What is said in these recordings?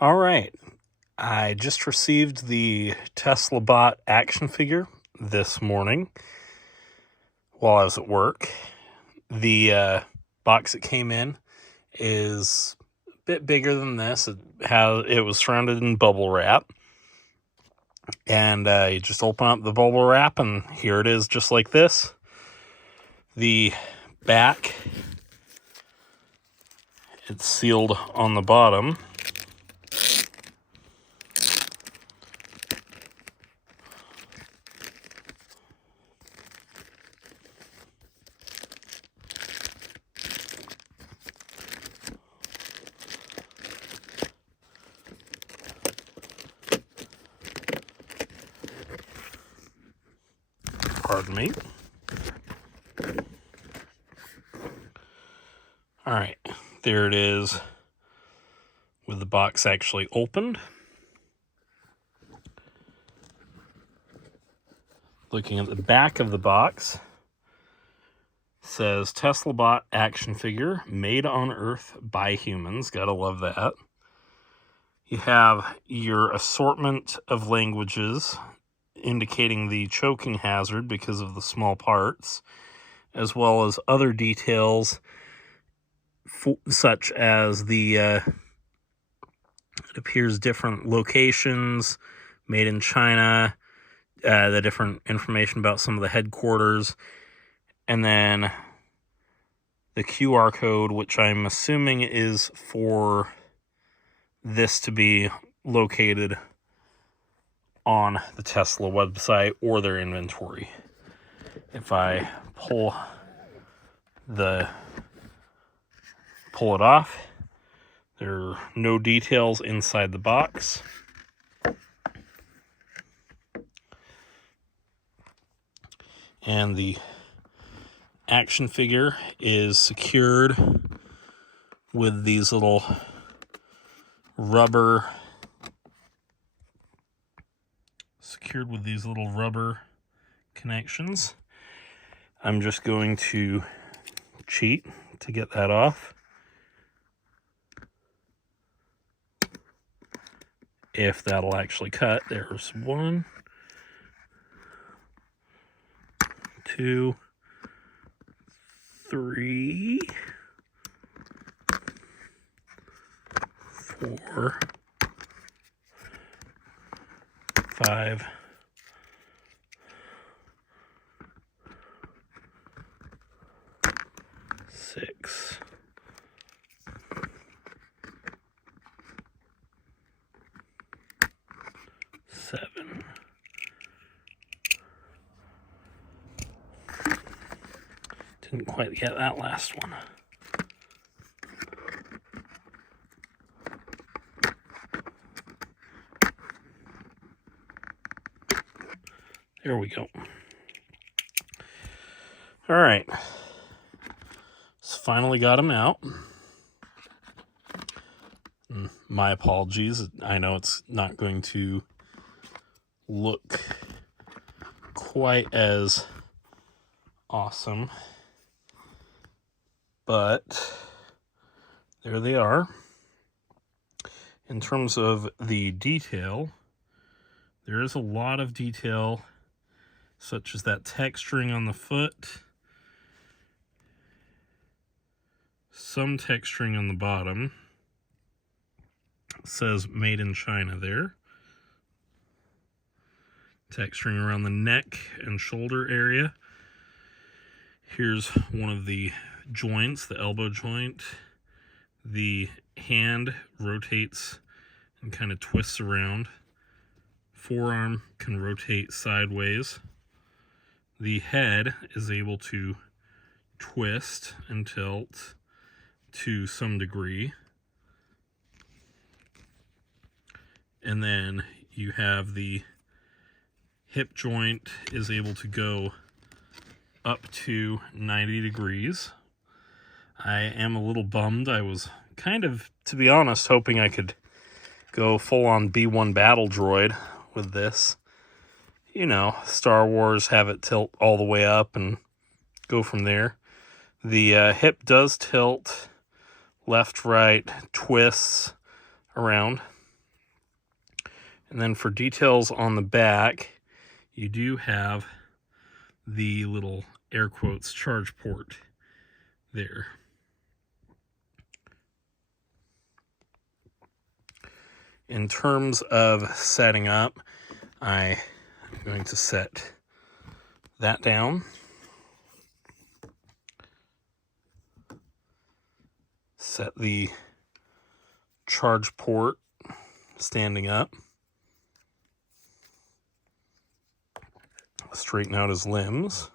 All right. I just received the Tesla Bot action figure this morning while I was at work. The box it came in is a bit bigger than this. It was surrounded in bubble wrap. And you just open up the bubble wrap, and here it is, just like this. The back, it's sealed on the bottom. Pardon me. All right, there it is with the box actually opened. Looking at the back of the box, says Tesla Bot action figure made on Earth by humans. Gotta love that. You have your assortment of languages indicating the choking hazard because of the small parts, as well as other details such as it appears different locations, made in China, the different information about some of the headquarters, and then the QR code, which I'm assuming is for this to be located on the Tesla website or their inventory. If I pull it off, there are no details inside the box. And the action figure is secured with these little rubber connections. I'm just going to cheat to get that off. If that'll actually cut. There's 1, 2, 3, 4, 5, 6, 7. Didn't quite get that last one. There we go. All right. So finally got him out. My apologies. I know it's not going to look quite as awesome, but there they are. In terms of the detail, there is a lot of detail, such as that texturing on the foot, some texturing on the bottom. It says made in China there. Texturing around the neck and shoulder area. Here's one of the joints, the elbow joint. The hand rotates and kind of twists around. Forearm can rotate sideways. The head is able to twist and tilt to some degree. And then you have the hip joint is able to go up to 90 degrees. I am a little bummed. I was kind of, to be honest, hoping I could go full-on B-1 battle droid with this. You know, Star Wars, have it tilt all the way up and go from there. The hip does tilt left, right, twists around. And then for details on the back, you do have the little air quotes charge port there. In terms of setting up, I'm going to set that down. Set the charge port standing up. Straighten out his limbs.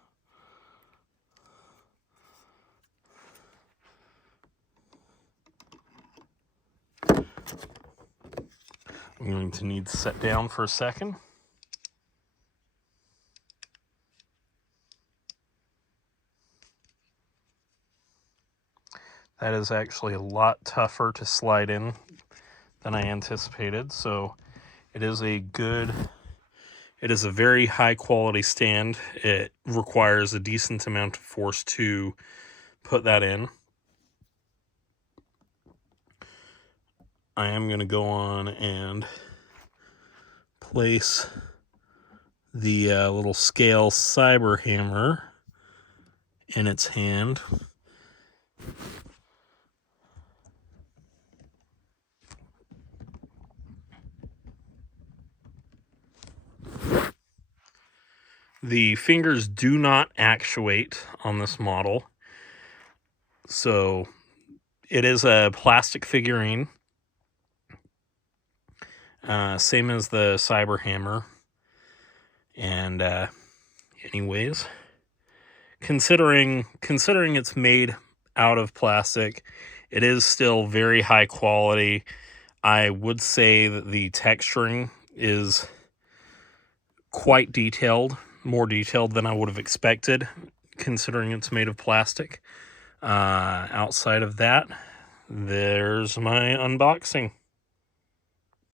I'm going to need to set down for a second. That is actually a lot tougher to slide in than I anticipated, so it is a very high quality stand. It requires a decent amount of force to put that in. I am going to go on and place the little scale cyber hammer in its hand. The fingers do not actuate on this model, so it is a plastic figurine, same as the cyber hammer. And anyways, considering it's made out of plastic, it is still very high quality. I would say that the texturing is quite detailed, more detailed than I would have expected, considering it's made of plastic. Outside of that, there's my unboxing.